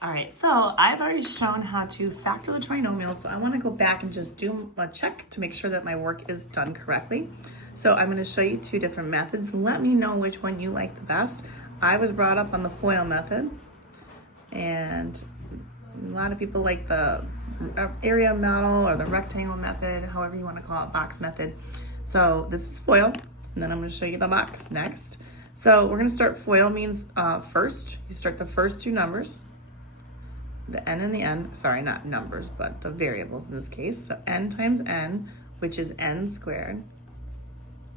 All right, so I've already shown how to factor the trinomials, so I want to go back and just do a check to make sure that my work is done correctly. So I'm going to show you two different methods. Let me know which one you like the best. I was brought up on the FOIL method, and a lot of people like the area model or the rectangle method, however you want to call it, box method. So this is FOIL, and then I'm going to show you the box next. So we're going to start. FOIL means first. You start the first two numbers. The n and the n, sorry, not numbers, but the variables in this case. So n times n, which is n squared.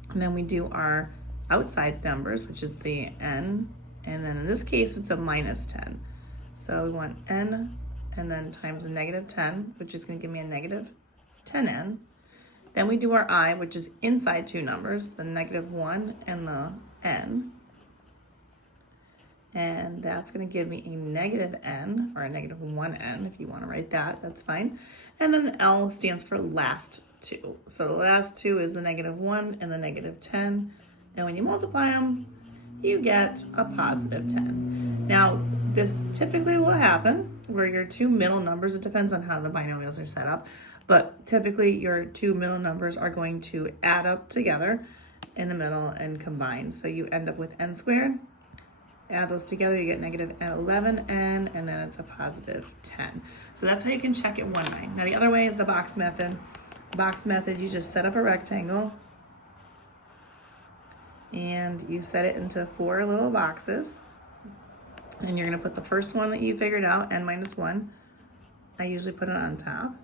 And then we do our outside numbers, which is the n, and then in this case, it's a minus 10. So we want n, and then times a negative 10, which is gonna give me a negative 10n. Then we do our I, which is inside two numbers, the negative 1 and the n. And that's going to give me a negative n, or a negative 1n, if you want to write that, that's fine. And then L stands for last two. So the last two is the negative 1 and the negative 10. And when you multiply them, you get a positive 10. Now, this typically will happen where your two middle numbers, it depends on how the binomials are set up, but typically your two middle numbers are going to add up together in the middle and combine. So you end up with n squared. Add those together, you get negative 11n, and then it's a positive 10. So that's how you can check it one way. Now the other way is the box method. Box method, you just set up a rectangle, and you set it into 4 little boxes. And you're gonna put the first one that you figured out, n minus 1. I usually put it on top.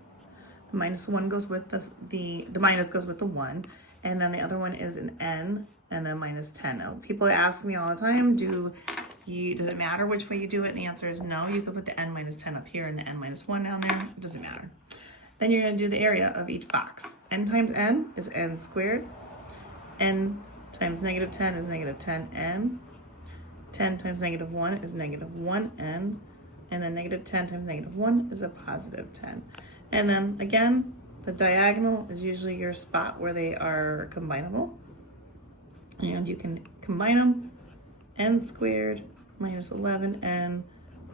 The minus 1 goes with the minus goes with the 1, and then the other one is an n, and then minus 10. Now, people ask me all the time, does it matter which way you do it? And the answer is no. You could put the n minus 10 up here and the n minus 1 down there. It doesn't matter. Then you're going to do the area of each box. N times n is n squared. N times negative 10 is negative 10n. 10 times negative 1 is negative 1n. And then negative 10 times negative 1 is a positive 10. And then, again, the diagonal is usually your spot where they are combinable. And you can combine them. N squared minus 11n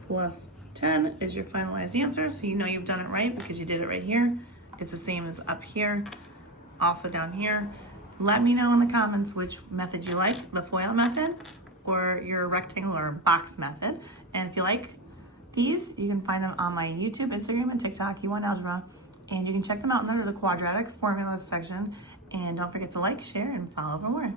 plus 10 is your finalized answer. So you know you've done it right because you did it right here. It's the same as up here, also down here. Let me know in the comments which method you like, the FOIL method or your rectangle or box method. And if you like these, you can find them on my YouTube, Instagram, and TikTok, YouWantAlgebra. And you can check them out under the quadratic formulas section. And don't forget to like, share, and follow for more.